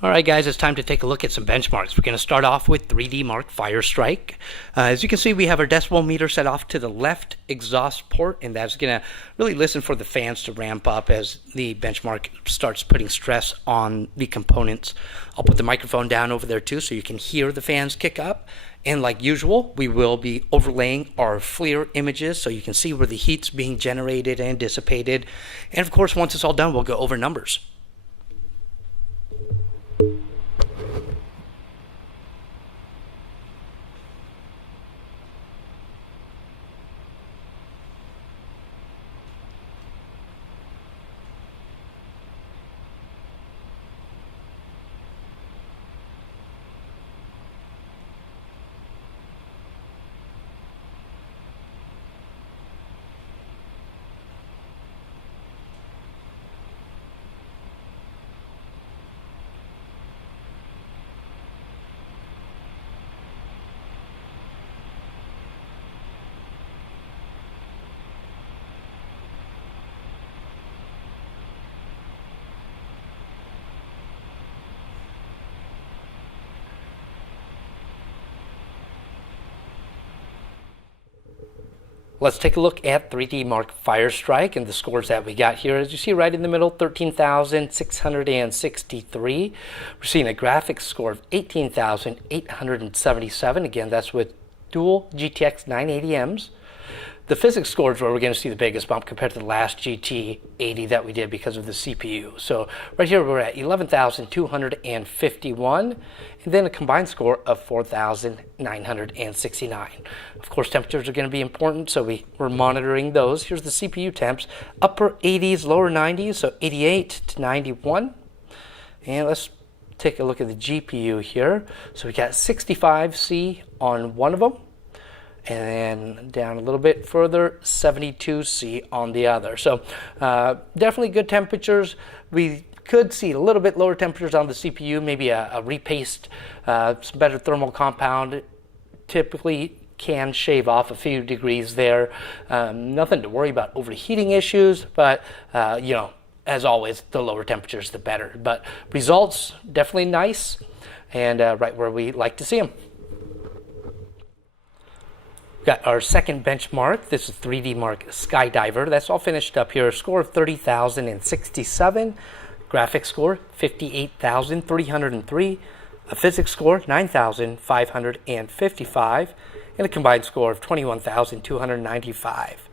Alright guys, it's time to take a look at some benchmarks. We're going to start off with 3D Mark Firestrike. As you can see, we have our decibel meter set off to the left exhaust port, and that's going to really listen for the fans to ramp up as the benchmark starts putting stress on the components. I'll put the microphone down over there too so you can hear the fans kick up. And like usual, we will be overlaying our FLIR images so you can see where the heat's being generated and dissipated. And of course, once it's all done, we'll go over numbers. Let's take a look at 3D Mark Firestrike and the scores that we got here. As you see right in the middle, 13,663. We're seeing a graphics score of 18,877. Again, that's with dual GTX 980Ms. The physics score is where we're going to see the biggest bump compared to the last GT80 that we did because of the CPU. So right here we're at 11,251, and then a combined score of 4,969. Of course, temperatures are going to be important, so we're monitoring those. Here's the CPU temps, upper 80s, lower 90s, so 88 to 91. And let's take a look at the GPU here. So we got 65C on one of them, and then down a little bit further, 72C on the other. So definitely good temperatures. We could see a little bit lower temperatures on the CPU, maybe a repaste, some better thermal compound. Typically can shave off a few degrees there. Nothing to worry about overheating issues, but you know, as always, the lower temperatures, the better. But results, definitely nice, and right where we like to see them. Got our second benchmark. This is 3D Mark Skydiver. That's all finished up here. A score of 30,067. Graphics score 58,303. A physics score 9,555. And a combined score of 21,295.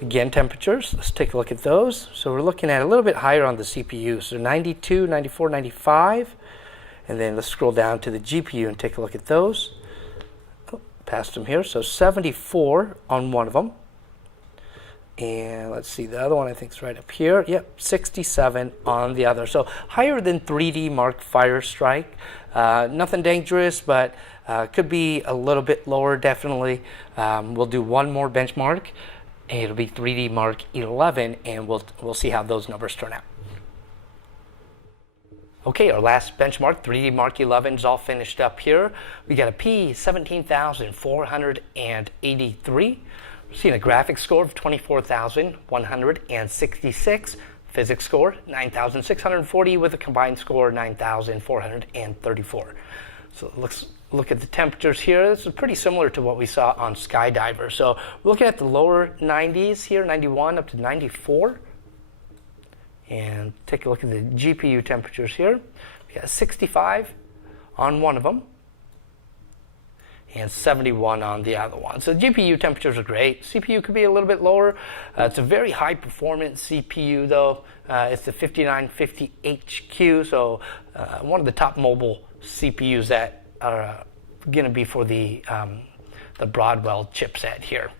Again, temperatures. Let's take a look at those. So we're looking at a little bit higher on the CPU. So 92, 94, 95. And then let's scroll down to the GPU and take a look at those. Past them here, so 74 on one of them, and let's see, the other one I think is right up here. Yep, 67 on the other. So higher than 3D Mark Firestrike. Nothing dangerous, but could be a little bit lower. Definitely. We'll do one more benchmark. It'll be 3D Mark 11, and we'll see how those numbers turn out. Okay, our last benchmark, 3D Mark 11, is all finished up here. We got a P 17,483. We're seeing a graphics score of 24,166. Physics score 9,640 with a combined score 9,434. So let's look at the temperatures here. This is pretty similar to what we saw on Skydiver. So we're looking at the lower 90s here, 91 up to 94. And take a look at the GPU temperatures here. We got 65 on one of them and 71 on the other one. So GPU temperatures are great. CPU could be a little bit lower. It's a very high performance CPU though. It's the 5950HQ, so one of the top mobile CPUs that are going to be for the Broadwell chipset here.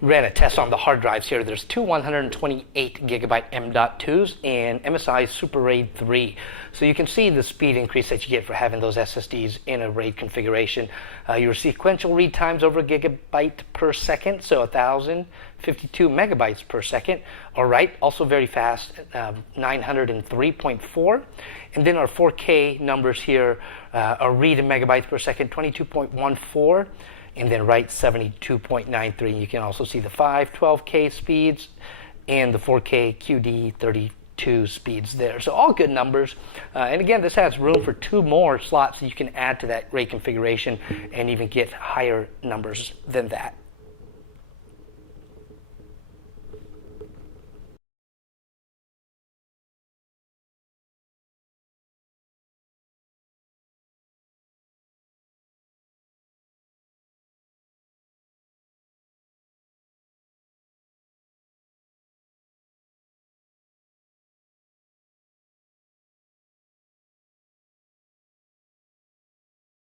Ran a test on the hard drives here. There's two 128 gigabyte M.2s and MSI Super RAID 3. So you can see the speed increase that you get for having those SSDs in a RAID configuration. Your sequential read times over a gigabyte per second, so 1,052 megabytes per second. All right, also very fast, 903.4. And then our 4K numbers here are read in megabytes per second, 22.14. And then write 72.93. You can also see the 512K speeds and the 4K QD32 speeds there. So all good numbers. And again, this has room for 2 more slots that you can add to that rate configuration and even get higher numbers than that.